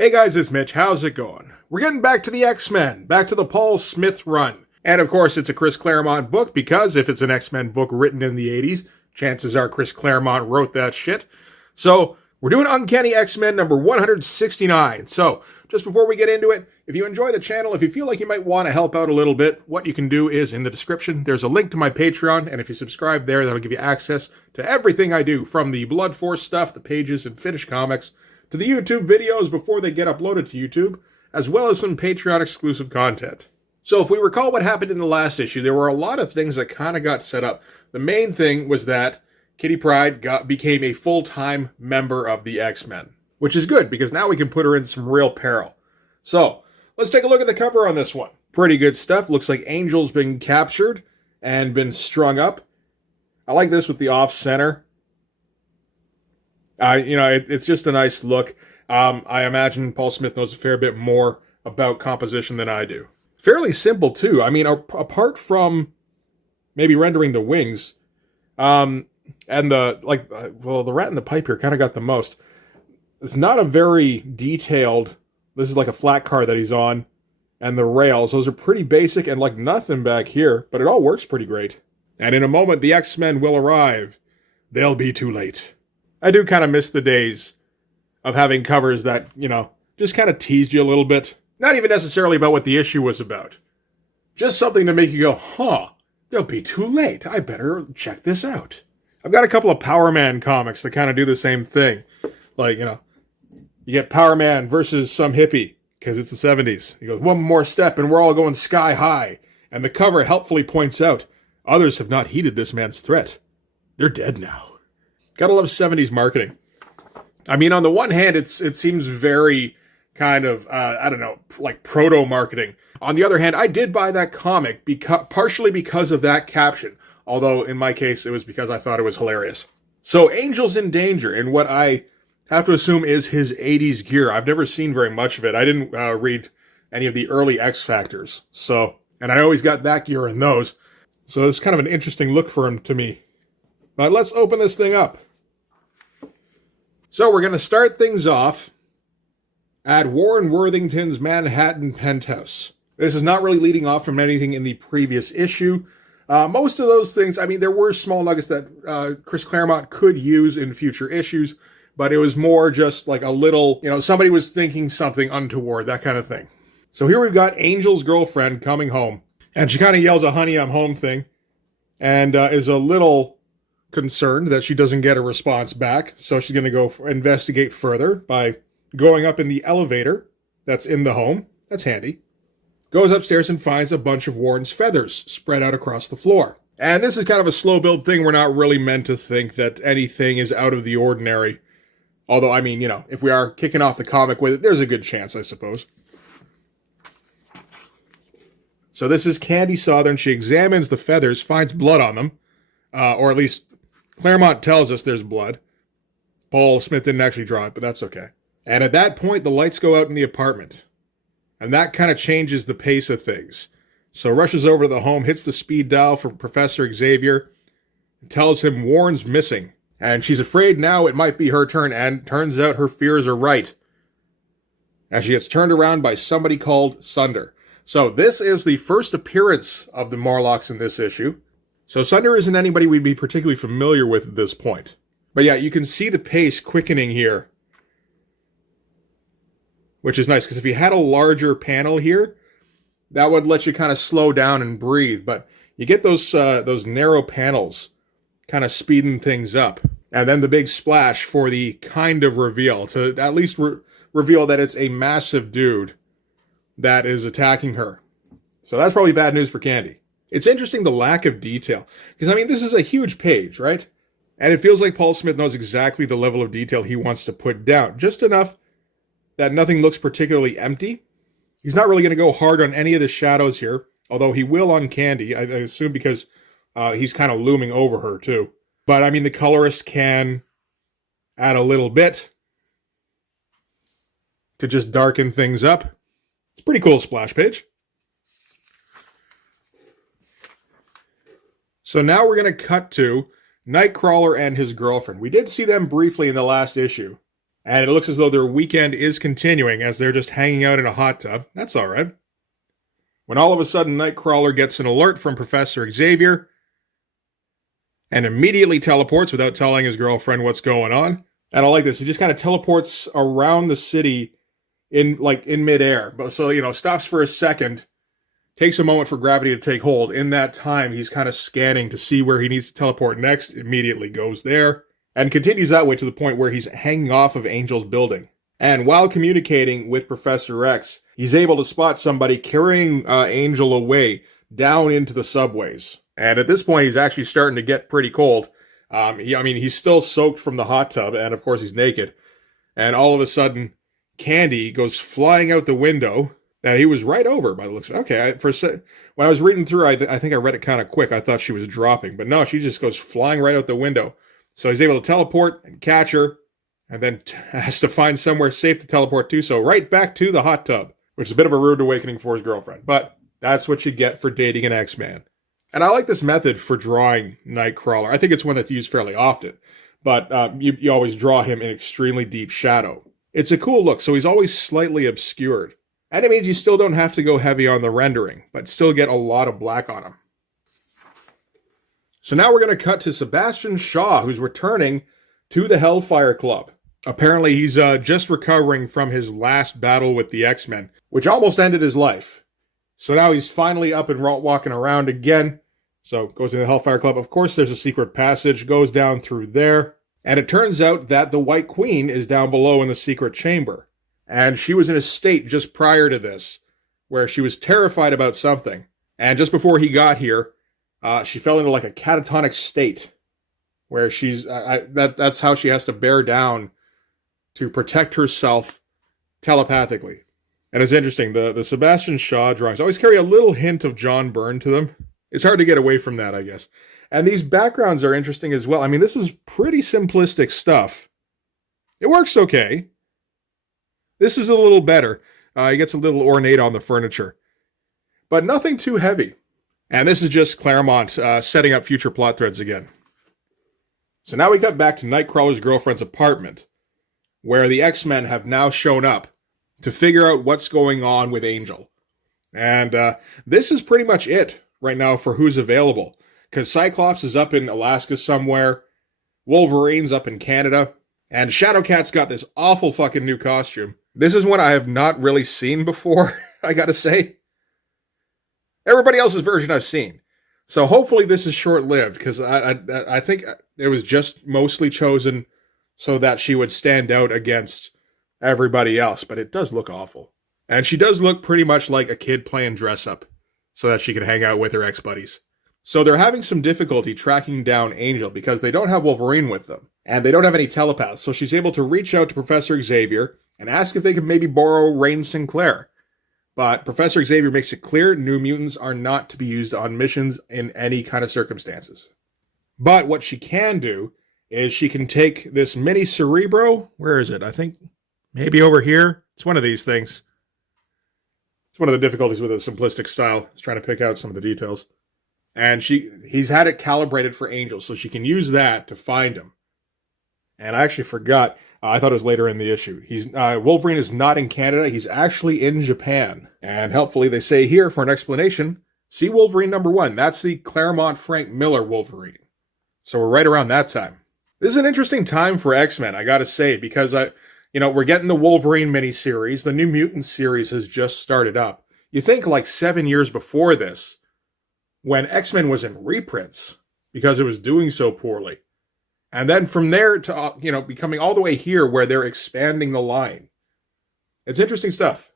Hey guys, it's Mitch. How's it going? We're getting back to the X-Men, back to the Paul Smith run. And of course, it's a Chris Claremont book because if it's an X-Men book written in the 80s, chances are Chris Claremont wrote that shit. So, we're doing Uncanny X-Men number 169. So, just before we get into it, if you enjoy the channel, if you feel like you might want to help out a little bit, what you can do is in the description, there's a link to my Patreon, and if you subscribe there, that'll give you access to everything I do, from the Blood Force stuff, the pages and finished comics, to the YouTube videos before they get uploaded to YouTube, as well as some Patreon exclusive content. So if we recall what happened in the last issue, there were a lot of things that kind of got set up. The main thing was that Kitty Pryde became a full-time member of the X-Men, which is good because now we can put her in some real peril. So let's take a look at the cover on this one. Pretty good stuff. Looks like Angel's been captured and been strung up. I like this with the off-center. It's just a nice look. I imagine Paul Smith knows a fair bit more about composition than I do. Fairly simple, too. I mean, apart from maybe rendering the wings, and the rat in the pipe here kind of got the most. It's not a very detailed, this is like a flat car that he's on, and the rails, those are pretty basic and like nothing back here, but it all works pretty great. And in a moment, the X-Men will arrive. They'll be too late. I do kind of miss the days of having covers that, just kind of teased you a little bit. Not even necessarily about what the issue was about. Just something to make you go, huh, they'll be too late. I better check this out. I've got a couple of Power Man comics that kind of do the same thing. Like, you get Power Man versus some hippie, because it's the 70s. He goes, one more step and we're all going sky high. And the cover helpfully points out, others have not heeded this man's threat. They're dead now. Gotta love 70s marketing. I mean, on the one hand, it seems very kind of, like proto-marketing. On the other hand, I did buy that comic partially because of that caption. Although, in my case, it was because I thought it was hilarious. So, Angel's in danger in what I have to assume is his 80s gear. I've never seen very much of it. I didn't read any of the early X Factors. So, and I always got that gear in those. So, it's kind of an interesting look for him to me. But let's open this thing up. So we're going to start things off at Warren Worthington's Manhattan penthouse. This is not really leading off from anything in the previous issue. Most of those things, I mean, there were small nuggets that Chris Claremont could use in future issues, but it was more just like a little, somebody was thinking something untoward, that kind of thing. So here we've got Angel's girlfriend coming home, and she kind of yells a honey, I'm home thing, and is a little concerned that she doesn't get a response back, so she's going to go investigate further by going up in the elevator that's in the home. That's handy. Goes upstairs and finds a bunch of Warren's feathers spread out across the floor. And this is kind of a slow build thing. We're not really meant to think that anything is out of the ordinary. Although, I mean, if we are kicking off the comic with it, there's a good chance, I suppose. So this is Candy Southern. She examines the feathers, finds blood on them, or at least Claremont tells us there's blood. Paul Smith didn't actually draw it, but that's okay. And at that point, the lights go out in the apartment. And that kind of changes the pace of things. So rushes over to the home, hits the speed dial for Professor Xavier, and tells him Warren's missing. And she's afraid now it might be her turn, and turns out her fears are right. As she gets turned around by somebody called Sunder. So this is the first appearance of the Morlocks in this issue. So Sunder isn't anybody we'd be particularly familiar with at this point. But yeah, you can see the pace quickening here. Which is nice, because if you had a larger panel here, that would let you kind of slow down and breathe. But you get those narrow panels kind of speeding things up. And then the big splash for the kind of reveal, to at least reveal that it's a massive dude that is attacking her. So that's probably bad news for Candy. It's interesting, the lack of detail. Because, I mean, this is a huge page, right? And it feels like Paul Smith knows exactly the level of detail he wants to put down. Just enough that nothing looks particularly empty. He's not really going to go hard on any of the shadows here. Although he will on Candy, I assume because he's kind of looming over her, too. But, I mean, the colorist can add a little bit to just darken things up. It's a pretty cool splash page. So now we're going to cut to Nightcrawler and his girlfriend. We did see them briefly in the last issue. And it looks as though their weekend is continuing as they're just hanging out in a hot tub. That's all right. When all of a sudden Nightcrawler gets an alert from Professor Xavier and immediately teleports without telling his girlfriend what's going on. And I like this. He just kind of teleports around the city in midair. But so, stops for a second, takes a moment for gravity to take hold. In that time, he's kind of scanning to see where he needs to teleport next, immediately goes there, and continues that way to the point where he's hanging off of Angel's building. And while communicating with Professor X, he's able to spot somebody carrying Angel away down into the subways. And at this point, he's actually starting to get pretty cold. He's still soaked from the hot tub, and of course he's naked. And all of a sudden, Candy goes flying out the window that he was right over by the looks of it. Okay, when I was reading through, I think I read it kind of quick. I thought she was dropping, but no, she just goes flying right out the window. So he's able to teleport and catch her, and then has to find somewhere safe to teleport to. So right back to the hot tub, which is a bit of a rude awakening for his girlfriend. But that's what you get for dating an X-Man. And I like this method for drawing Nightcrawler. I think it's one that's used fairly often. But you always draw him in extremely deep shadow. It's a cool look, so he's always slightly obscured. And it means you still don't have to go heavy on the rendering, but still get a lot of black on him. So now we're going to cut to Sebastian Shaw, who's returning to the Hellfire Club. Apparently he's just recovering from his last battle with the X-Men, which almost ended his life. So now he's finally up and walking around again. So goes into the Hellfire Club. Of course, there's a secret passage, goes down through there. And it turns out that the White Queen is down below in the secret chamber. And she was in a state just prior to this, where she was terrified about something. And just before he got here, she fell into like a catatonic state, where that's how she has to bear down to protect herself telepathically. And it's interesting, the Sebastian Shaw drawings always carry a little hint of John Byrne to them. It's hard to get away from that, I guess. And these backgrounds are interesting as well. I mean, this is pretty simplistic stuff. It works okay. This is a little better. He gets a little ornate on the furniture. But nothing too heavy. And this is just Claremont setting up future plot threads again. So now we cut back to Nightcrawler's girlfriend's apartment, where the X-Men have now shown up to figure out what's going on with Angel. And this is pretty much it right now for who's available. Because Cyclops is up in Alaska somewhere, Wolverine's up in Canada, and Shadowcat's got this awful fucking new costume. This is one I have not really seen before, I gotta say. Everybody else's version I've seen. So hopefully this is short-lived, because I think it was just mostly chosen so that she would stand out against everybody else, but it does look awful. And she does look pretty much like a kid playing dress-up, so that she can hang out with her ex-buddies. So they're having some difficulty tracking down Angel, because they don't have Wolverine with them, and they don't have any telepaths, so she's able to reach out to Professor Xavier and ask if they can maybe borrow Rain Sinclair. But Professor Xavier makes it clear New Mutants are not to be used on missions in any kind of circumstances. But what she can do is she can take this mini Cerebro. Where is it? I think maybe over here. It's one of these things. It's one of the difficulties with a simplistic style. It's trying to pick out some of the details. And he's had it calibrated for Angel, so she can use that to find him. And I actually forgot. I thought it was later in the issue. Wolverine is not in Canada. He's actually in Japan. And helpfully, they say here for an explanation, see Wolverine #1. That's the Claremont Frank Miller Wolverine. So we're right around that time. This is an interesting time for X-Men, I gotta say, because we're getting the Wolverine miniseries. The New Mutants series has just started up. You think like 7 years before this, when X-Men was in reprints, because it was doing so poorly. And then from there to, becoming all the way here where they're expanding the line. It's interesting stuff.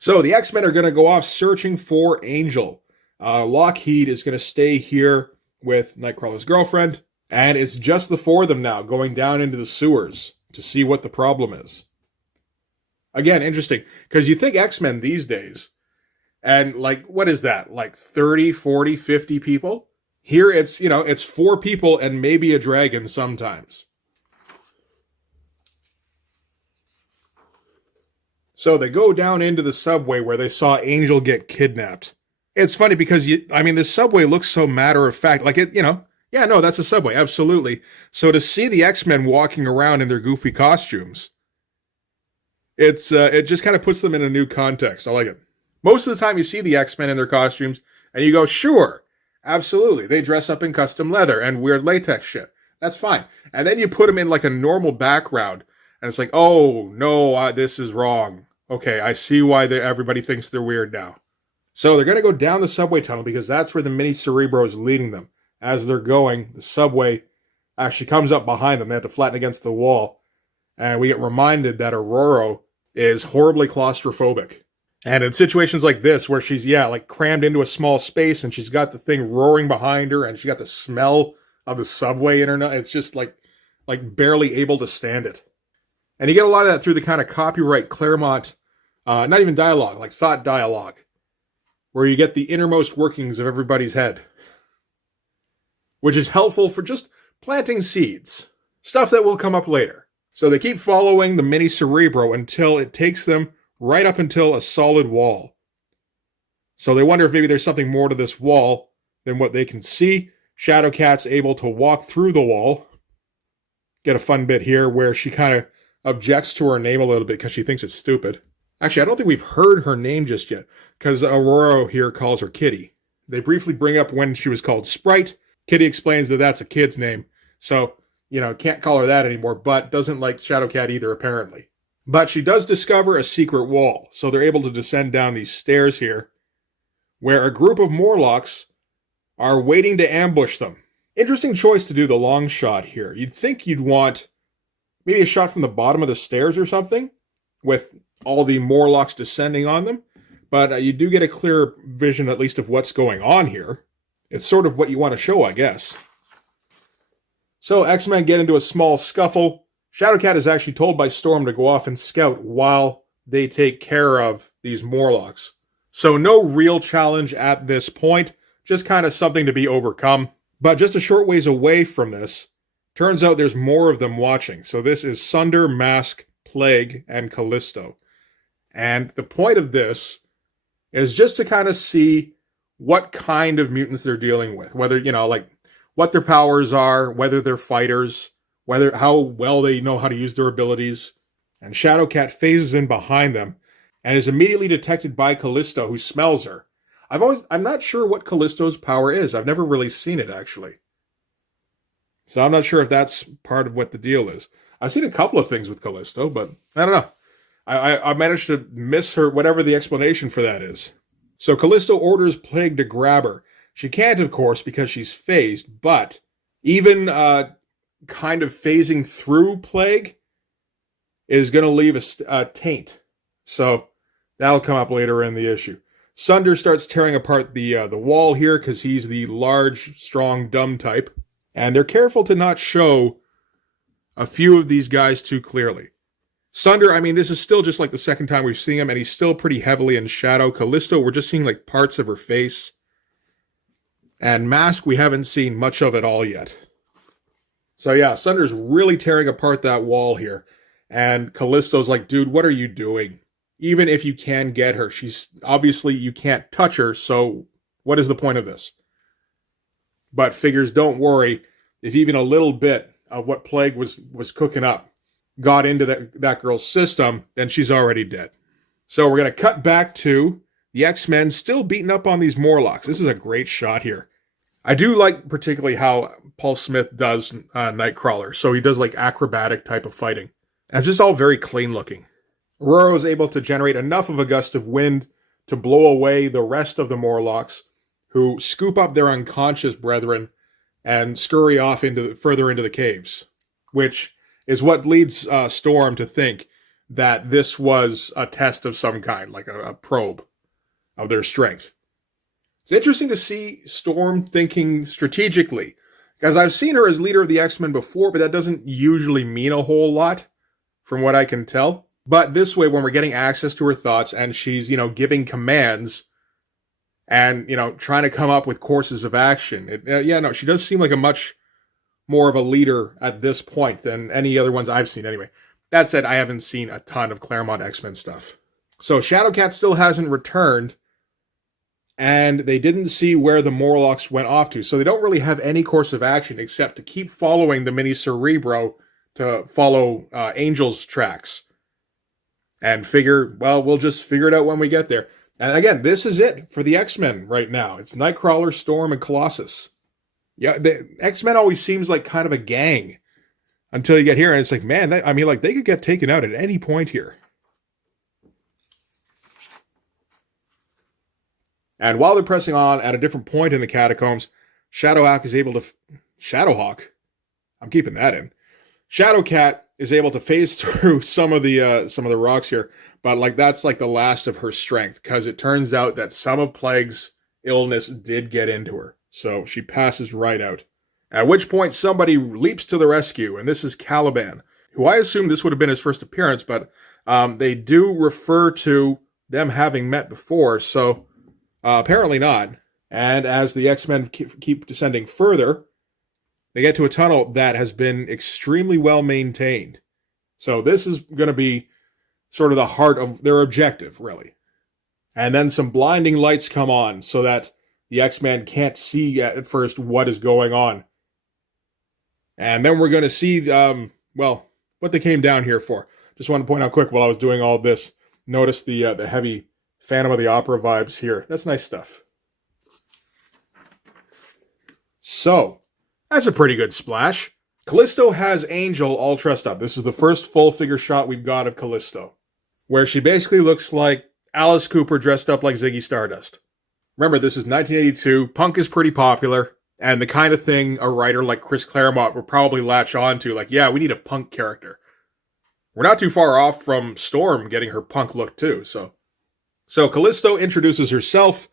So the X-Men are going to go off searching for Angel. Lockheed is going to stay here with Nightcrawler's girlfriend. And it's just the four of them now going down into the sewers to see what the problem is. Again, interesting. Because you think X-Men these days, and what is that? 30, 40, 50 people? Here it's 4 people and maybe a dragon sometimes. So they go down into the subway where they saw Angel get kidnapped. It's funny because the subway looks so matter of fact. Yeah, no, that's a subway, absolutely. So to see the X-Men walking around in their goofy costumes, It just kind of puts them in a new context. I like it. Most of the time, you see the X-Men in their costumes, and you go, sure, absolutely. They dress up in custom leather and weird latex shit. That's fine. And then you put them in like a normal background, and it's like, oh no, this is wrong. Okay, I see why everybody thinks they're weird now. So they're going to go down the subway tunnel because that's where the mini Cerebro is leading them. As they're going, the subway actually comes up behind them. They have to flatten against the wall. And we get reminded that Aurora is horribly claustrophobic. And in situations like this, where she's, like crammed into a small space and she's got the thing roaring behind her and she got the smell of the subway in her nose, it's just like barely able to stand it. And you get a lot of that through the kind of copyright Claremont, not even dialogue, like thought dialogue, where you get the innermost workings of everybody's head, which is helpful for just planting seeds, stuff that will come up later. So they keep following the mini Cerebro until it takes them right up until a solid wall. So they wonder if maybe there's something more to this wall than what they can see. Shadowcat's able to walk through the wall. Get a fun bit here where she kind of objects to her name a little bit because she thinks it's stupid. Actually, I don't think we've heard her name just yet, because Aurora here calls her Kitty. They briefly bring up when she was called Sprite. Kitty explains that that's a kid's name, so, can't call her that anymore, but doesn't like Shadowcat either, apparently. But she does discover a secret wall, so they're able to descend down these stairs here, where a group of Morlocks are waiting to ambush them. Interesting choice to do the long shot here. You'd think you'd want maybe a shot from the bottom of the stairs or something, with all the Morlocks descending on them, but you do get a clear vision at least of what's going on here. It's sort of what you want to show, I guess. So X-Men get into a small scuffle. Shadowcat is actually told by Storm to go off and scout while they take care of these Morlocks. So no real challenge at this point, just kind of something to be overcome. But just a short ways away from this, turns out there's more of them watching. So this is Sunder, Mask, Plague, and Callisto. And the point of this is just to kind of see what kind of mutants they're dealing with. Whether, what their powers are, whether they're fighters, how well they know how to use their abilities. And Shadowcat phases in behind them and is immediately detected by Callisto, who smells her. I'm not sure what Callisto's power is. I've never really seen it, actually. So I'm not sure if that's part of what the deal is. I've seen a couple of things with Callisto, but I don't know. I managed to miss her, whatever the explanation for that is. So Callisto orders Plague to grab her. She can't, of course, because she's phased, but even kind of phasing through Plague is going to leave a taint. So that'll come up later in the issue. Sunder starts tearing apart the wall here because he's the large, strong, dumb type. And they're careful to not show a few of these guys too clearly. Sunder, this is still just like the second time we've seen him, and he's still pretty heavily in shadow. Callisto, we're just seeing like parts of her face. And Mask, we haven't seen much of it all yet. So yeah, Sunder's really tearing apart that wall here. And Callisto's like, dude, what are you doing? Even if you can get her, obviously you can't touch her, so what is the point of this? But figures, don't worry, if even a little bit of what Plague was cooking up got into that girl's system, then she's already dead. So we're going to cut back to the X-Men still beating up on these Morlocks. This is a great shot here. I do like particularly how Paul Smith does Nightcrawler. So he does like acrobatic type of fighting. And it's just all very clean looking. Aurora is able to generate enough of a gust of wind to blow away the rest of the Morlocks, who scoop up their unconscious brethren and scurry off further into the caves, which is what leads Storm to think that this was a test of some kind, like a probe of their strength. It's interesting to see Storm thinking strategically, because I've seen her as leader of the X-Men before, but that doesn't usually mean a whole lot, from what I can tell. But this way, when we're getting access to her thoughts and she's, giving commands and, trying to come up with courses of action, she does seem like a much more of a leader at this point than any other ones I've seen anyway. That said, I haven't seen a ton of Claremont X-Men stuff. So Shadowcat still hasn't returned, and they didn't see where the Morlocks went off to, so they don't really have any course of action except to keep following the mini Cerebro to follow Angel's tracks. and figure, well, we'll just figure it out when we get there. And again, this is it for the X-Men right now. It's Nightcrawler, Storm, and Colossus. Yeah, the X-Men always seems like kind of a gang until you get here, and it's like, man, they could get taken out at any point here. And while they're pressing on at a different point in the catacombs, Shadowhawk is able to... Shadowhawk? I'm keeping that in. Shadowcat is able to phase through some of the rocks here, but like that's like the last of her strength, because it turns out that some of Plague's illness did get into her. So she passes right out. At which point somebody leaps to the rescue, and this is Caliban, who I assume this would have been his first appearance, but they do refer to them having met before, so apparently not. And as the X-Men keep descending further, they get to a tunnel that has been extremely well maintained. So this is going to be sort of the heart of their objective, really. And then some blinding lights come on so that the X-Men can't see at first what is going on. And then we're going to see, what they came down here for. Just want to point out quick while I was doing all this. Notice the heavy Phantom of the Opera vibes here. That's nice stuff. So, that's a pretty good splash. Callisto has Angel all dressed up. This is the first full figure shot we've got of Callisto, where she basically looks like Alice Cooper dressed up like Ziggy Stardust. Remember, this is 1982. Punk is pretty popular, and the kind of thing a writer like Chris Claremont would probably latch on to. Like, yeah, we need a punk character. We're not too far off from Storm getting her punk look, too. So Callisto introduces herself,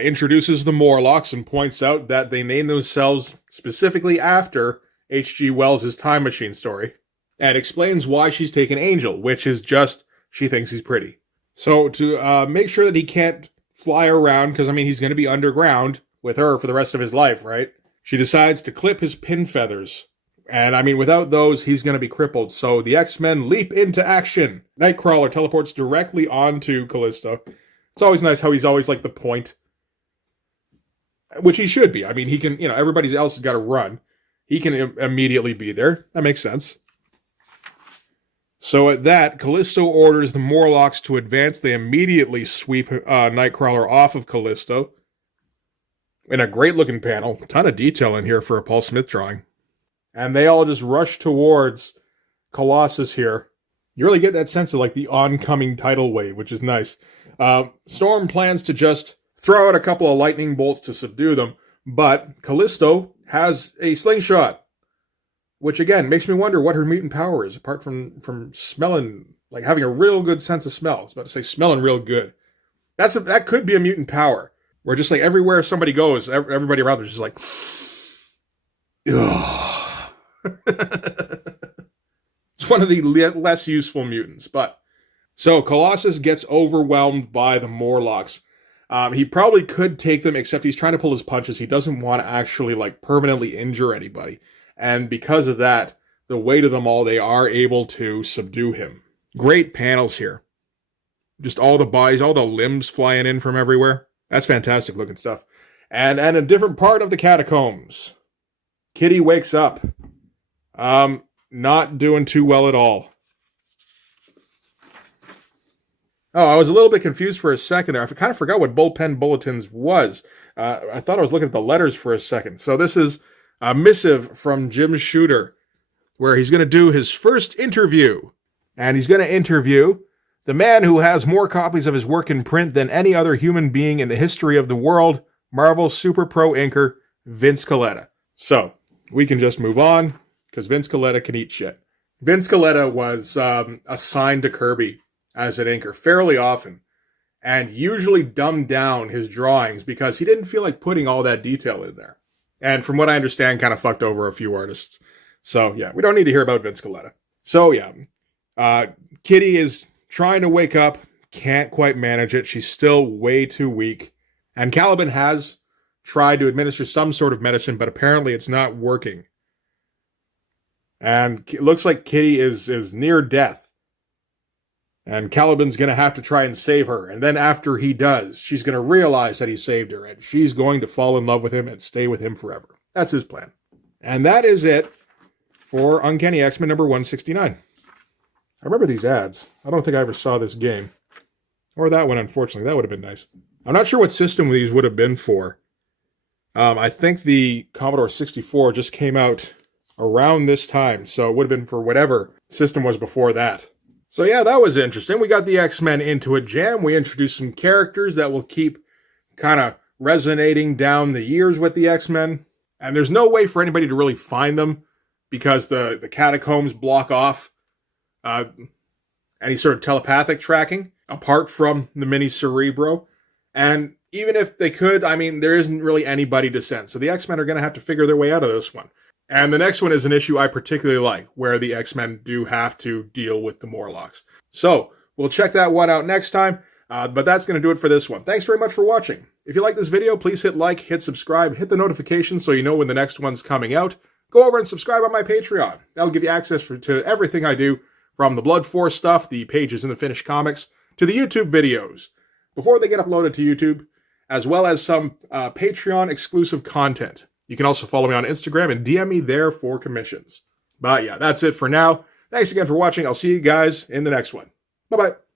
introduces the Morlocks, and points out that they named themselves specifically after H.G. Wells' Time Machine story, and explains why she's taken Angel, which is just, she thinks he's pretty. So to make sure that he can't fly around, because, he's going to be underground with her for the rest of his life, right? She decides to clip his pin feathers. And, without those, he's going to be crippled. So the X-Men leap into action. Nightcrawler teleports directly onto Callisto. It's always nice how he's always, like, the point. Which he should be. He can, everybody else has got to run. He can immediately be there. That makes sense. So at that, Callisto orders the Morlocks to advance. They immediately sweep Nightcrawler off of Callisto. In a great-looking panel. Ton of detail in here for a Paul Smith drawing. And they all just rush towards Colossus here. You really get that sense of, like, the oncoming tidal wave, which is nice. Storm plans to just throw out a couple of lightning bolts to subdue them, but Callisto has a slingshot, which, again, makes me wonder what her mutant power is, apart from smelling, like, having a real good sense of smell. I was about to say smelling real good. That could be a mutant power, where just, like, everywhere somebody goes, everybody around there's just like, ugh. It's one of the less useful mutants, but... So, Colossus gets overwhelmed by the Morlocks. He probably could take them, except he's trying to pull his punches. He doesn't want to actually, like, permanently injure anybody. And because of that, the weight of them all, they are able to subdue him. Great panels here. Just all the bodies, all the limbs flying in from everywhere. That's fantastic looking stuff. And a different part of the catacombs. Kitty wakes up. Not doing too well at all. Oh, I was a little bit confused for a second there. I kind of forgot what bullpen bulletins was. I thought I was looking at the letters for a second. So this is a missive from Jim Shooter, where he's going to do his first interview. And he's going to interview the man who has more copies of his work in print than any other human being in the history of the world, Marvel Super Pro inker, Vince Colletta. So, we can just move on, because Vince Colletta can eat shit. Vince Colletta was assigned to Kirby as an inker fairly often, and usually dumbed down his drawings because he didn't feel like putting all that detail in there. And from what I understand, kind of fucked over a few artists. So, yeah, we don't need to hear about Vince Colletta. So, yeah, Kitty is trying to wake up, can't quite manage it. She's still way too weak. And Caliban has tried to administer some sort of medicine, but apparently it's not working. And it looks like Kitty is near death. And Caliban's going to have to try and save her. And then after he does, she's going to realize that he saved her. And she's going to fall in love with him and stay with him forever. That's his plan. And that is it for Uncanny X-Men number 169. I remember these ads. I don't think I ever saw this game. Or that one, unfortunately. That would have been nice. I'm not sure what system these would have been for. I think the Commodore 64 just came out around this time, so it would have been for whatever system was before that. So yeah, that was interesting. We got the X-Men into a jam. We introduced some characters that will keep kind of resonating down the years with the X-Men. And there's no way for anybody to really find them because the catacombs block off any sort of telepathic tracking apart from the mini Cerebro. And even if they could, I mean, there isn't really anybody to send. So the X-Men are going to have to figure their way out of this one. And the next one is an issue I particularly like, where the X-Men do have to deal with the Morlocks. So we'll check that one out next time. But that's going to do it for this one. Thanks very much for watching. If you like this video, please hit like, hit subscribe, hit the notifications so you know when the next one's coming out. Go over and subscribe on my Patreon. That'll give you access to everything I do, from the Blood Force stuff, the pages in the finished comics, to the YouTube videos before they get uploaded to YouTube, as well as some Patreon exclusive content. You can also follow me on Instagram and DM me there for commissions. But yeah, that's it for now. Thanks again for watching. I'll see you guys in the next one. Bye-bye.